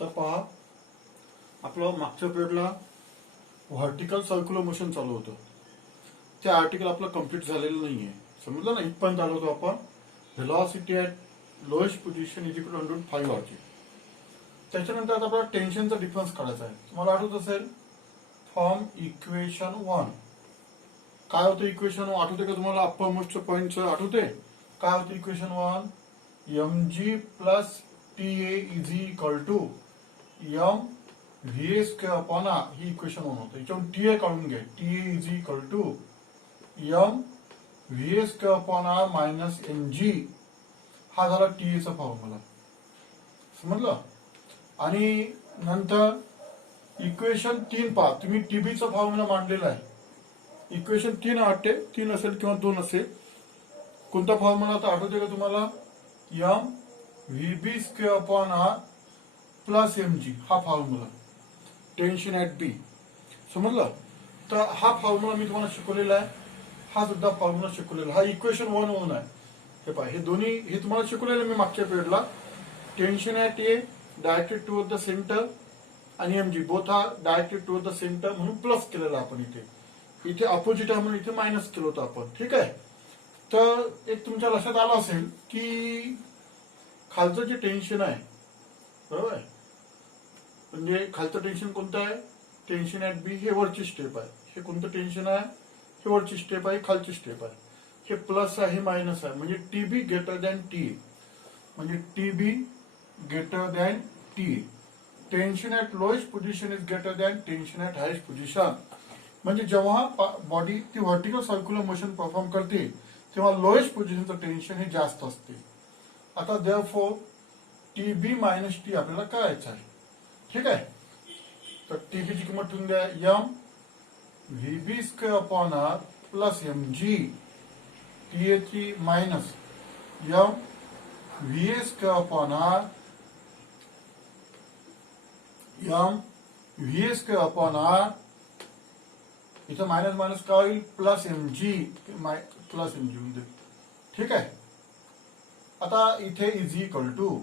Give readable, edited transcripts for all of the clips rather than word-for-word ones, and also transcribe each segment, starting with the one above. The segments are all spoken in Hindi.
तर पहा, आपलं मागच्या पिरियडला व्हर्टिकल सर्क्युलर मोशन चालू होतं. ते आर्टिकल आपलं कम्प्लीट झालेलं नाहीये. समजलं ना? इथपर्यंत आलो होतो आपण. Velocity at lowest position is equal to √5 त्याच्यानंतर आता आपल्याला टेन्शनचा डिफरन्स काढायचा आहे. तुम्हाला आठवत असेल फ्रॉम इक्वेशन 1 काय होतं. इक्वेशन आठवते का तुम्हाला? अप्पर मोस्ट पॉईंटचं आठवते काय होतं equation 1? mg plus TA is equal to m VS upon आ. ही इक्वेशन 1 होतं. याच्यावरून TA काढून घ्या. TA is equal to m VS upon आ मायनस mg. हा झाला TA चा फॉर्म्युला. समजलं? आणि नंतर इक्वेशन 3 पहा. तुम्ही टीबीचा फॉर्म्युला मांडलेला आहे. इक्वेशन 3 वाटते, 3 असेल किंवा 2 असेल. कोणता फॉर्म्युला आता आठवते का तुम्हाला? m VB² upon R plus mg. हा फॉर्म्युला टेन्शन ॲट बी. समजलं? तर हा फॉर्म्युला मी तुम्हाला शिकवलेला आहे. हा सुद्धा फॉर्म्युला शिकवलेला. हा इक्वेशन 1 म्हणून आहे. हे पहा, हे दोन्ही हे तुम्हाला शिकवलेलं मी मागच्या पिरियडला. Tension at A directed toward the centre आणि mg both are directed toward the centre म्हणून प्लस केलेला आपण इथे. इथे अपोजिट आहे म्हणून इथे मायनस केलं होतं आपण. ठीक आहे. तर एक तुमच्या लक्षात आलं असेल की खालचं जे टेन्शन आहे, बरोबर आहे, म्हणजे खालचं टेन्शन कोणतं आहे? Tension at B. हे वरची स्टेप आहे. हे कोणतं टेन्शन आहे? हे वरची स्टेप आहे, खालची स्टेप आहे. हे प्लस आहे, हे मायनस आहे. म्हणजे टीबी ग्रेटर दॅन टी. म्हणजे TB greater than T. Tension at lowest position is greater than tension at highest position. म्हणजे जेव्हा बॉडी ती व्हर्टिकल सर्क्युलर मोशन परफॉर्म करते तेव्हा लोएस्ट पोझिशनचं टेन्शन हे जास्त असते. आता देअरफॉर टीबी मायनस टी आपल्याला करायचं आहे. ठीक आहे. तर टीबीची किंमत ठेवून द्या. m VB² upon R plus mg. TA ची minus m VS² upon R m VS² upon R. इथं मायनस मायनस काय होईल? Plus mg. प्लस mg म्हणजे. ठीक आहे. आता इथे इज इक्वल टू.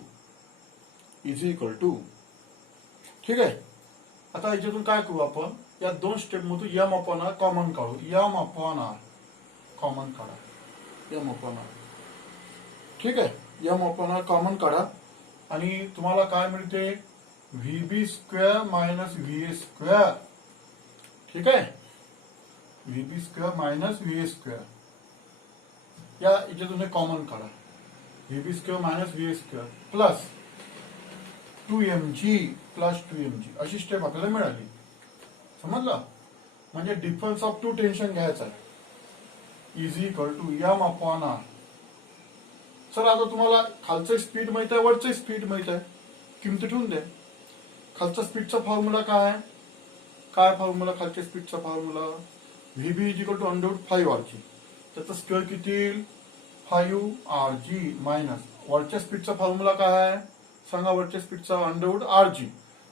ठीक आहे. आता याच्यातून काय करू आपण? या दोन स्टेप मधून m अपॉन आर कॉमन काढू. m अपॉन आर कॉमन काढा. m upon R. ठीक आहे. m अपॉन आर कॉमन काढा आणि तुम्हाला काय मिळते? VB² minus VA². ठीक आहे. VB² minus VA². या याच्यातून हे कॉमन काढा. VB² minus VA² plus 2mg plus 2mg अशी स्टेप आपल्याला मिळाली. समजलं? म्हणजे डिफरन्स ऑफ टू टेन्शन घ्यायचा आहे. Is equal to m upon R. Sir आता तुम्हाला खालचं स्पीड माहित आहे, वरचं स्पीड माहित आहे. किमती ठेवून द्या. खालचा स्पीडचा फॉर्म्युला काय आहे? काय फॉर्म्युला खालच्या स्पीडचा formula? VB is equal to √5rg. त्याचा स्क्वेअर किती येईल? 5rg मायनस वरच्या स्पीडचा फॉर्म्युला काय आहे? सांगा. वरच्या स्पीडचा √rg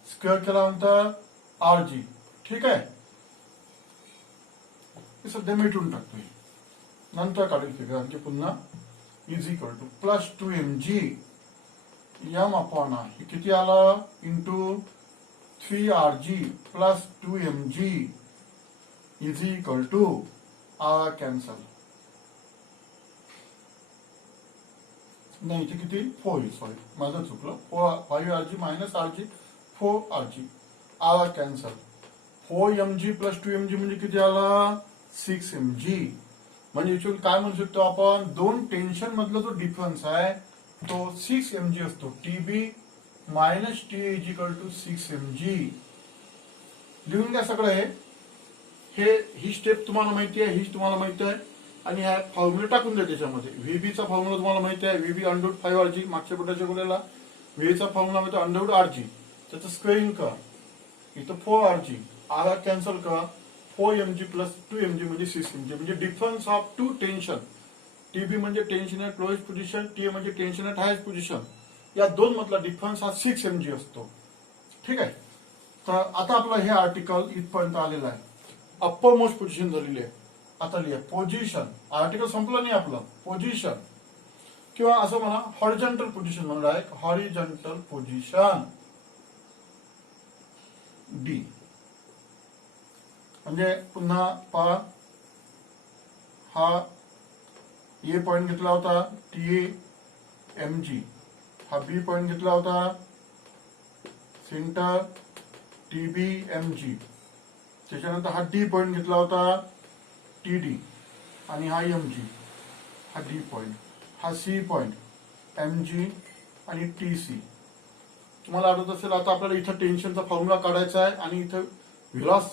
स्क्वेअर केल्यानंतर rg. ठीक आहे. हे सध्या मिटून टाकतोय. नंतर काढून फिगर आणखी पुन्हा is equal to plus 2mg m upon R. हे किती आलं? Into 3rg plus 2mg is equal to R cancel. नाही, इथे किती? 4 होईल. सॉरी, माझं चुकलं. 5rg minus rg 4rg. R cancel. 4mg plus 2mg म्हणजे किती आला? 6mg. म्हणजे इथून काय म्हणू शकतो आपण? दोन टेन्शन मधला जो डिफरन्स आहे तो 6mg असतो. TB minus T is equal to 6mg. लिहून घ्या सगळं. ही स्टेप तुम्हाला माहिती आहे, ही तुम्हाला माहिती आहे. आणि हा फॉर्म्युला टाकून द्या त्याच्यामध्ये. व्हीबीचा फॉर्म्युला तुम्हाला माहिती आहे. VB √5rg मागच्या पुढे शिकवलेला. व्हीचा फॉर्म्युला माहिती √rg. त्याचं स्क्वेअरिंग करा. इथं 4rg. आर कॅन्सल करा. 4mg प्लस 2mg म्हणजे 6mg. म्हणजे difference of two tension. TB म्हणजे tension at lowest position, T म्हणजे टेन्शन ॲट हायेस्ट पोझिशन. या दोन मधला डिफरन्स हा 6mg असतो. ठीक आहे. तर आता आपलं हे आर्टिकल इथपर्यंत आलेलं आहे. अप्पर मोस्ट पोझिशन झालेली आहे. आता लिहा पोझिशन. आर्टिकल संपलं नाही आपलं. पोझिशन किंवा असं म्हणा हॉरिझॉन्टल पोझिशन म्हणून डायरेक्ट हॉरिझॉन्टल पोझिशन. डी. म्हणजे पुन्हा पहा, हा ए पॉइंट घेतला होता टी एम जी, हा बी पॉइंट घेतला होता center T B M G, त्याच्यानंतर हा डी पॉइंट घेतला होता टी डी, आणि हा एम जी, हा डी पॉइंट, हा सी पॉइंट एम जी आणि टी सी. तुम्हाला आठवत असेल, आता आपल्याला इथं टेन्शनचा फॉर्म्युला काढायचा आहे आणि इथं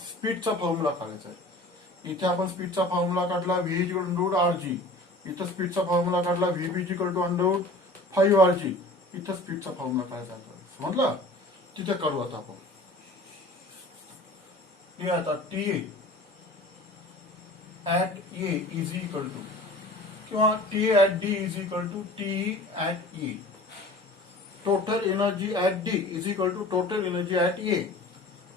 स्पीडचा फॉर्म्युला काढायचा आहे. इथे आपण स्पीडचा फॉर्म्युला काढला V equal to R G, इथं स्पीडचा फॉर्म्युला काढला V B equal to under 5 R G, इथं स्पीडचा फॉर्म्युला काढायचा आहे. समजला? तिथे काढू आता आपण. हे आता T at A is equal to, किंवा T at D is equal to T at A. Total energy at D is equal to total energy at A.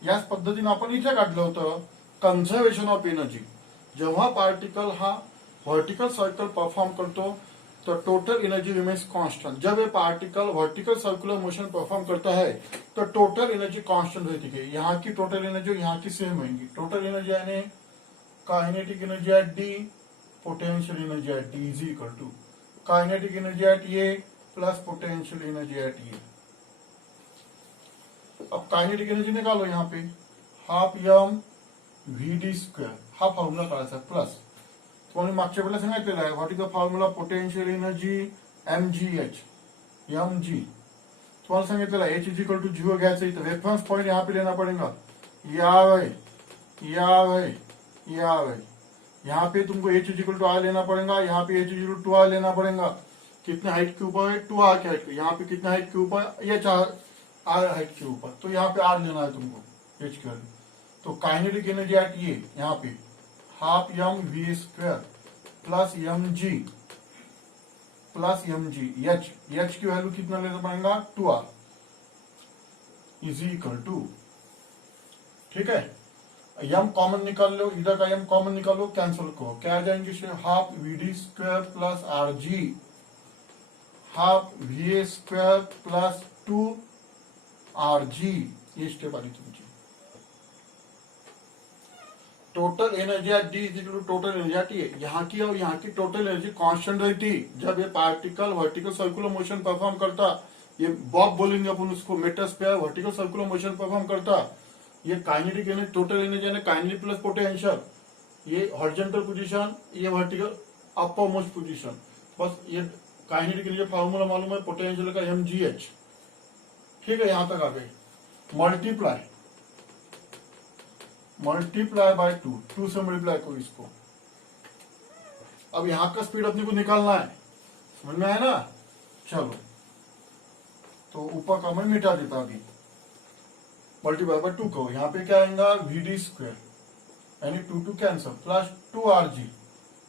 याच पद्धतीने आपण इथे काढलं होतं कन्झर्वेशन ऑफ एनर्जी. जेव्हा पार्टिकल हा वर्टिकल सर्कल परफॉर्म करतो तो टोटल एनर्जी रिमेन्स कांस्टेंट. जब ये particle vertical circular motion perform करता है तो टोटल एनर्जी कांस्टेंट रहती है. यहाँ की टोटल एनर्जी यहाँ की सेम रहेगी. टोटल एनर्जी यानी kinetic energy at D, potential energy at D is equal to kinetic energy at A plus potential energy at A. अब काइनेटिक एनर्जी निकालो यहाँ पे, half M V D square, हा फॉर्म्युला काढायचा प्लस. तुम्हाला मागच्या वेळेला सांगितलेलं आहे what is the formula potential energy M G H M G. तुम्हाला सांगितलेलं एच इज इक्वल टू 0 घ्यायचं. इथं रेफरन्स पॉइंट यहाँ पे लेना पड़ेगा. यहाँ पे तुमको H is equal to R लेना पड़ेगा. यहाँ पे H is equal to R लेना पड़ेगा. कितने हाइट के ऊपर है? 2 आर के हाइट पे. यहाँ पे कितने हाइट के ऊपर? एच आर हाइट के ऊपर. तो यहाँ पे आर लेना है तुमको एच के वैल्यू. तो काइनेटिक एनर्जी एट ये यहाँ पे half M V square plus M G H. H की वैल्यू कितना लेना पड़ेगा? 2 आर इज इक्वल टू. ठीक है, एम कॉमन निकाल लो, इधर का एम कॉमन निकालो, कैंसिल करो, क्या आ जाएंगे? Half V D square plus R G, half V square plus 2 R G. ये स्टेप आली तुमची. Total energy at D is equal to total energy at A. यहाँ की और यहाँ की टोटल एनर्जी कांस्टेंट रहती. जब ये particle vertical circular motion perform करता, ये बॉब बोलेंगे अपन उसको, मेटर स्पेयर वर्टिकल सर्कुलर मोशन परफॉर्म करता, ये काइनेटिक एनर्जी टोटल एनर्जी यानी काइनेटिक प्लस पोटेंशियल, ये हॉरिजॉन्टल पोजीशन, ये वर्टिकल अपर मोस्ट पोजीशन. बस ये काइनेटिक एनर्जी फॉर्मूला मालूम है, पोटेंशियल का एम जी एच. ठीक है, यहां तक आ गए. मल्टीप्लाई बाय 2 से मल्टीप्लाई करो इसको. अब यहां का स्पीड अपने को निकालना है, समझ में आया ना? चलो, तो ऊपर का मैं मिटा देता अभी. मल्टीप्लाई बाय 2 करो. यहाँ पे क्या आएगा? वी डी स्क्वायर यानी 2 cancel plus 2 R G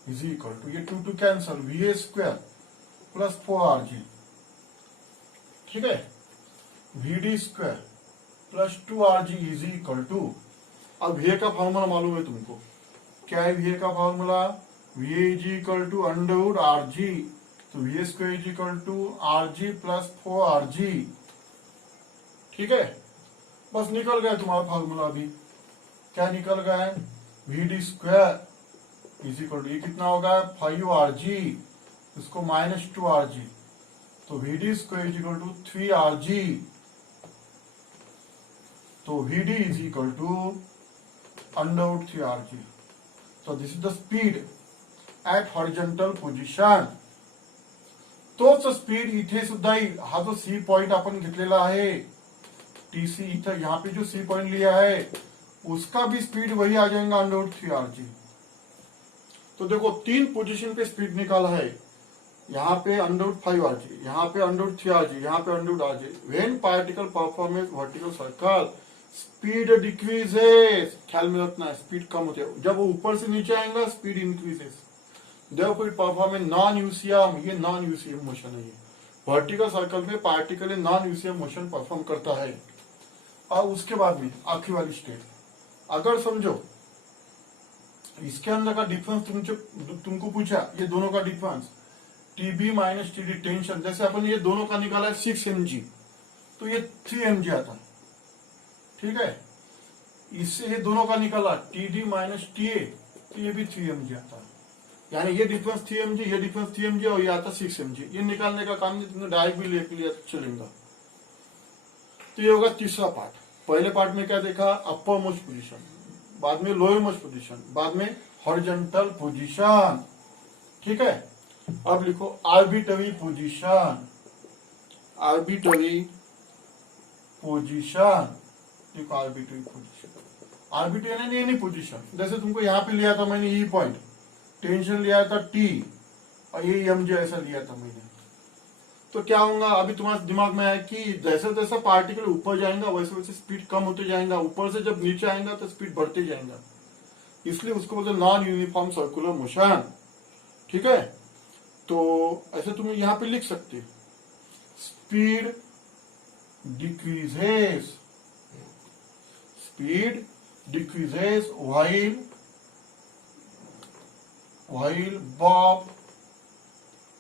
is equal to, ये 2 cancel V A square plus 4 R G. ठीक है, V D square plus 2 R G is equal to. अब वी ए का फॉर्मूला मालूम है तुमको. क्या है वी ए का formula? V A is equal to under R G. तो V A square is equal to R G plus 4 R G. ठीक है, बस निकल गया तुम्हारा फॉर्मूला. अभी क्या निकल गया है? V D square is equal to, ये कितना होगा? 5 आर जी, इसको माइनस 2 आर जी. तो V D square is equal to 3 R G. तो V D is equal to under 3 R G. So this is the speed at horizontal position. तोच स्पीड इथे सुद्धा येईल. हा जो सी पॉइंट आपण घेतलेला आहे टीसी, इथं यहाँ पे जो सी पॉइंट लिया है उसका भी स्पीड वही आ जाएगा अंडर 3 आर जी. तो देखो 3 पोजीशन पे स्पीड निकाला है. यहाँ पे अंडर 5 आर जी, यहाँ पे अंडर 3 आर जी, यहाँ पे under R ji. When particle performance vertical circle speed decreases. ख्याल में रखना है, स्पीड कम होती है. जब वो ऊपर से नीचे आएगा स्पीड इंक्रीजेस. देखो परफॉर्म नॉन यूसीएम, ये नॉन यूसीएम मोशन है. ये वर्टिकल सर्कल में particle non UCM motion perform करता है. और उसके बाद में आखिरी वाली स्टेप, अगर समझो इसके अंदर का डिफरेंस तुमको पूछा, ये दोनों का difference TB minus TD tension, जैसे अपन ये दोनों का निकाला है 6 mg, तो ये 3 mg आता है. ठीक है, इससे ये दोनों का निकाला T D minus T A, तो ये भी 3 mg आता है। यानी ये डिफरेंस 3 mg, ये डिफरेंस 3 mg और ये आता 6 mg। ये निकालने का काम नहीं, तुमने डायरेक्ट भी ले लिया चलेगा। तो ये होगा तीसरा पार्ट। पहले पार्ट में क्या देखा, अपर मोस्ट पोजीशन, बाद में लोअर मोस्ट पोजीशन, बाद में हॉरिजॉन्टल पोजीशन। ठीक है, अब लिखो आर्बिट्ररी पोजीशन, आर्बिट्ररी पोजीशन। देखो आर्बिट्ररी पोजीशन, आर्बिट्ररी यानी एनी पोजीशन। जैसे तुमको यहाँ पे लिया था मैंने ई पॉइंट, टेंशन लिया था टी और ये एम जे ऐसा लिया था मैंने। तो क्या होगा, अभी तुम्हारे दिमाग में आया कि जैसे जैसा पार्टिकल ऊपर जाएगा वैसे वैसे स्पीड कम होते जाएगा, ऊपर से जब नीचे आएगा तो स्पीड बढ़ते जाएगा, इसलिए उसको बोलते नॉन यूनिफॉर्म सर्कुलर मोशन। ठीक है, तो ऐसे तुम यहाँ पे लिख सकते, speed decreases, speed decreases while bob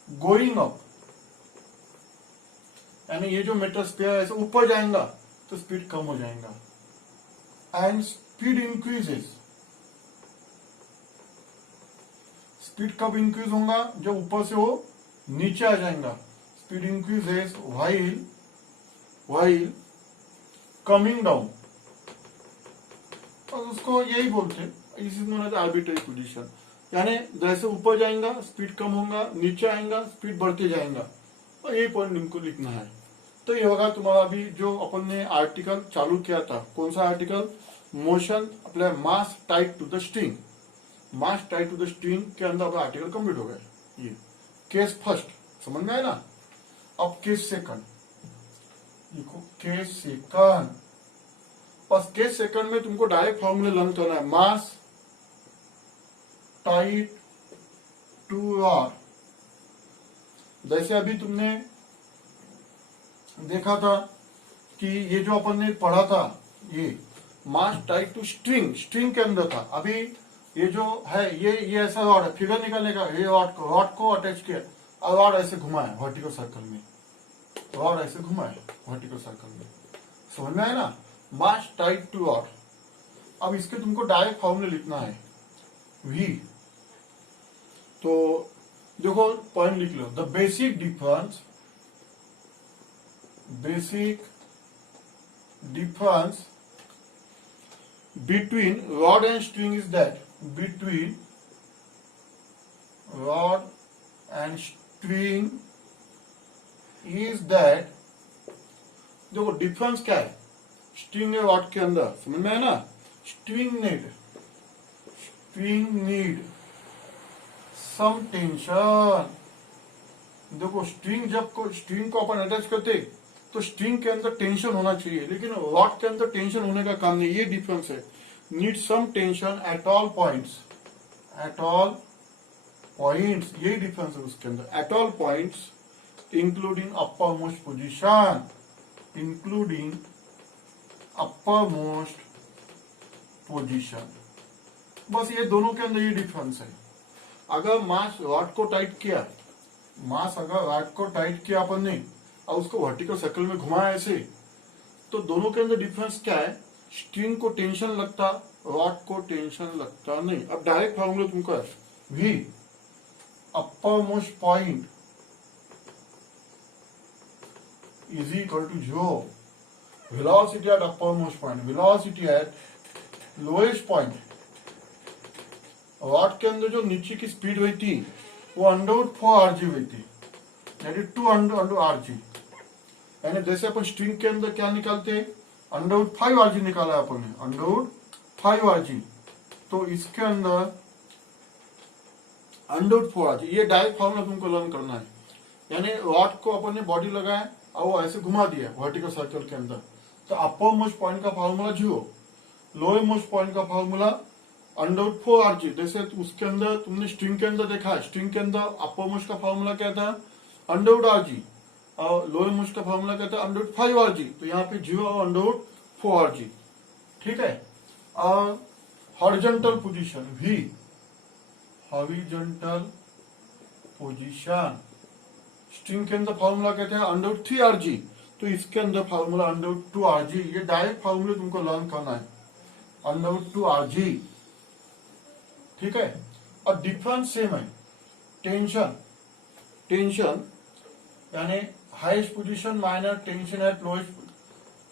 going up। यानी ये जो मेटरस्फीयर ऐसे ऊपर जाएगा तो स्पीड कम हो जाएगा। एंड स्पीड इंक्रीजेस, स्पीड कब इंक्रीज होगा, जब ऊपर से वो नीचे आ जाएगा। Speed increases while coming down, और उसको यही बोलते हैं, इसी आर्बिट्ररी पोजीशन। यानी जैसे ऊपर जाएगा स्पीड कम होगा, नीचे आएगा स्पीड बढ़ते जाएगा, और यही पॉइंट इनको लिखना है। तो ये होगा तुम्हारा अभी जो अपन ने आर्टिकल चालू किया था, कौन सा particle, motion apply mass tied to the string, mass tied to the string के अंदर आर्टिकल कंप्लीट हो गया। ये केस फर्स्ट समझ में आया ना। अब केस सेकंड देखो, केस सेकंड, बस केस सेकंड में तुमको डायरेक्ट फॉर्मूले लर्न करना है, मास टाइट टू आर। जैसे अभी तुमने देखा था कि ये जो अपन ने पढ़ा था, ये मास टाइट टू स्ट्रिंग, स्ट्रिंग के अंदर था। अभी ये जो है ये ऐसा रॉड है, फिगर निकालने का, ये रॉड को अटैच किया और रॉड ऐसे घुमाया वर्टिकल सर्कल में, रॉड ऐसे घुमाया वर्टिकल सर्कल में, समझ में आया ना, मास टाइट टू रॉड। अब इसके तुमको डायरेक्ट फॉर्मूले लिखना है, वी। तो देखो पॉइंट लिख लो, the basic difference between rod and string is that, between rod and string is that, देखो डिफरेंस क्या है, स्ट्रिंग है रॉड के अंदर, समझ में है ना। String need some tension. देखो स्ट्रिंग को अपन अटैच करते तो स्ट्रिंग के अंदर टेंशन होना चाहिए, लेकिन रॉड के अंदर टेंशन होने का काम नहीं, ये डिफरेंस है। Need some tension at all points, यही डिफरेंस है उसके अंदर। At all points including upper most position, बस ये दोनों के अंदर ये डिफरेंस है। अगर मास रॉड को टाइट किया अपन ने और उसको वर्टिकल सर्कल में घुमाया ऐसे, तो दोनों के अंदर डिफरेंस क्या है, स्ट्रिंग को टेंशन लगता, रॉड को टेंशन लगता नहीं। अब डायरेक्ट फॉर्मूला तुमको है, V upper most point is equal to 0 velocity at upper most point, velocity at lowest point. Rod के अंदर जो नीचे की स्पीड रहती वो √4rg रहती, यानी 2 यानी जैसे अपन स्ट्रिंग के अंदर क्या निकालते हैं, √5rg निकाला अपन ने, √5rg, तो इसके अंदर √4rg। ये डायरेक्ट फॉर्मूला तुमको लर्न करना है। यानी रॉड को अपन ने बॉडी लगाया और वो ऐसे घुमा दिया वर्टिकल सर्कल के अंदर, तो अपर मोस्ट पॉइंट का फॉर्मूला 0, लोअर मोस्ट पॉइंट का फॉर्मूला √4rg। जैसे उसके अंदर तुमने स्ट्रिंग के अंदर देखा, स्ट्रिंग के अंदर अपर मोस्ट का फॉर्मूला क्या था, √rg, और लोअर मोस्ट का फॉर्मूला क्या था, √5rg। तो यहाँ पे 0 और √4rg। ठीक है, और horizontal position, v, horizontal position, string के अंदर फॉर्मूला कहते हैं √3rg, तो इसके अंदर फॉर्मूला √2rg। ये डायरेक्ट फॉर्मूले तुमको लर्न करना है। √2 Rg, ठीक है। और डिफरेंस सेम है। टेंशन यानी highest position minus tension eight lowest,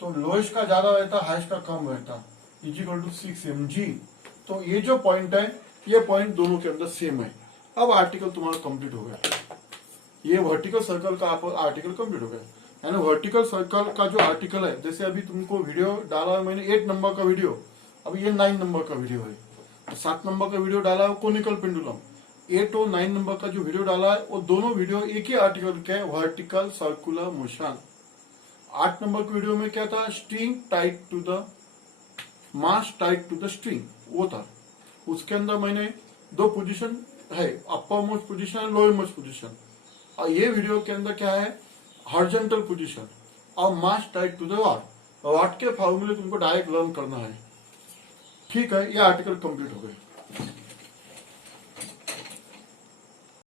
तो लोएस्ट का ज्यादा रहता, हाईएस्ट का कम रहता, इजिकल टू 6 mg। तो ये जो पॉइंट है, ये पॉइंट दोनों के अंदर सेम है। अब आर्टिकल तुम्हारा कंप्लीट हो गया। ये वर्टिकल सर्कल का आर्टिकल कंप्लीट हो गया। यानी वर्टिकल सर्कल का जो आर्टिकल है, जैसे अभी तुमको वीडियो डाला है मैंने 8 नंबर का वीडियो, अभी ये 9 नंबर का वीडियो है। तो 7 नंबर का वीडियो डाला है कोनिकल पेंडुलम, 8 और 9 नंबर का जो वीडियो डाला है वो दोनों वीडियो एक ही आर्टिकल के है, वर्टिकल सर्कुलर मोशन। 8 नंबर के वीडियो में क्या था, string tied to the mass tied to the string, वो था। उसके अंदर मैंने 2 पोजीशन है, अपर मोस्ट पोजीशन और लोअर मोस्ट पोजीशन। और ये वीडियो के अंदर क्या है, हॉरिजॉन्टल पोजीशन और मास टाइट टू द वाट। वाट के फॉर्मूले तुमको डायरेक्ट लर्न करना है, ठीक है। ये आर्टिकल कंप्लीट हो गए।